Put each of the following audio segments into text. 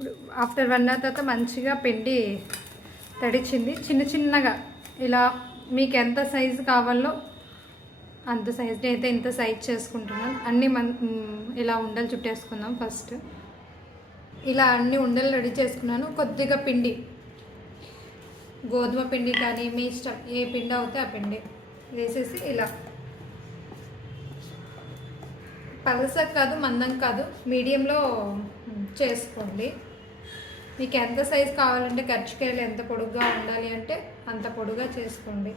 ఇప్పుడు after one hour తర్వాత మంచిగా పిండి తడిచింది. చిన్న చిన్నగా ఇలా మీకు ఎంత సైజు కావాలో అంత సైజ్. అయితే ఇంత సైజ్ చేసుకుంటున్నాను. అన్ని మన్ ఇలా ఉండలు చుట్టేసుకుందాం ఫస్ట్. ఇలా అన్ని ఉండలు రెడీ చేసుకున్నాను. కొద్దిగా పిండి గోధుమ పిండి కానీ మీ ఇష్టం ఏ పిండి అవుతే ఆ పిండి వేసేసి ఇలా. పలస కాదు మందం కాదు మీడియంలో చేసుకోండి. మీకు ఎంత సైజ్ కావాలంటే కర్చికాయలు ఎంత పొడుగ్గా ఉండాలి అంటే అంత పొడుగా చేసుకోండి.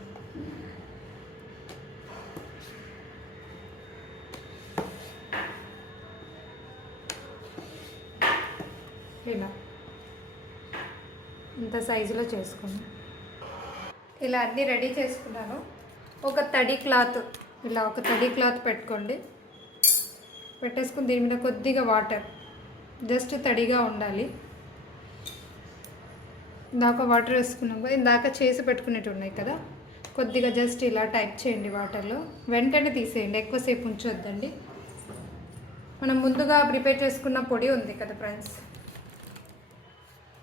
ఇలా. ఇంత సైజులో చేసుకున్నాను ఇలా అన్నీ రెడీ చేసుకున్నాను. ఒక తడి క్లాత్ ఇలా ఒక తడి క్లాత్ పెట్టుకోండి. పెట్టేసుకుని దీని మీద కొద్దిగా వాటర్ జస్ట్ తడిగా ఉండాలి. ఇందాక వాటర్ వేసుకున్నాం కదా ఇందాక చేసి పెట్టుకునేవి ఉన్నాయి కదా. కొద్దిగా జస్ట్ ఇలా టైప్ చేయండి వాటర్లో వెంటనే తీసేయండి ఎక్కువసేపు ఉంచొద్దండి. మనం ముందుగా ప్రిపేర్ చేసుకున్న పొడి ఉంది కదా ఫ్రెండ్స్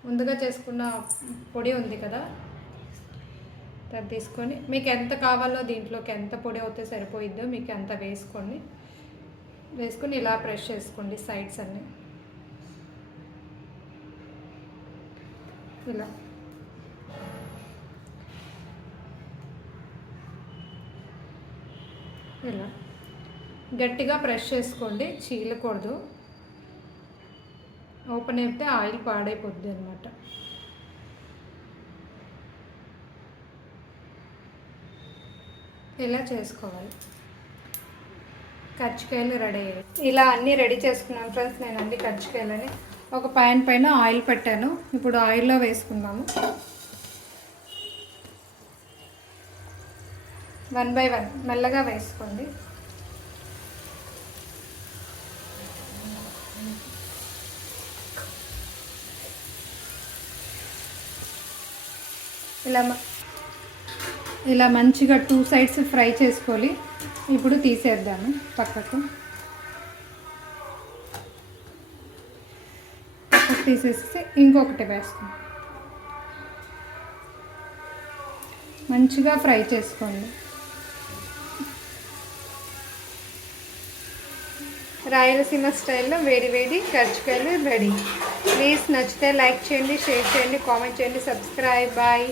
ముందుగా చేసుకున్న పొడి ఉంది కదా. దాన్ని తీసుకొని మీకు ఎంత కావాలో దీంట్లోకి ఎంత పొడి అవుతే సరిపోయిద్దో మీకు అంత వేసుకోండి. వేసుకొని ఇలా ప్రెష్ చేసుకోండి సైడ్స్ అన్నీ. ఇలా ఇలా. గట్టిగా ప్రెష్ చేసుకోండి చీలకూడదు. ఓపెన్ అయితే ఆయిల్ పాడైపోద్ది అనమాట ఇలా చేసుకోవాలి. కచ్చికాయలు రెడీ అయ్యాయి. ఇలా అన్నీ రెడీ చేసుకున్నాను ఫ్రెండ్స్ నేను అన్ని కచ్చికాయలని ఒక ప్యాన్ పైన ఆయిల్ పెట్టాను. ఇప్పుడు ఆయిల్లో వేసుకుందాము. వన్ బై వన్ మెల్లగా వేసుకోండి. ఇలా మ- ఇలా మంచిగా టూ సైడ్స్ ఫ్రై చేసుకోవాలి. ఇప్పుడు తీసేద్దాము పక్కకు. ఒకటి తీసేసి ఇంకొకటి వేసుకోండి మంచిగా ఫ్రై చేసుకోండి. రాయలసీమ స్టైల్లో వేడి వేడి కర్చికాయలు రెడీ. ప్లీజ్ నచ్చితే లైక్ చేయండి షేర్ చేయండి కామెంట్ చేయండి సబ్స్క్రైబ్ బాయ్.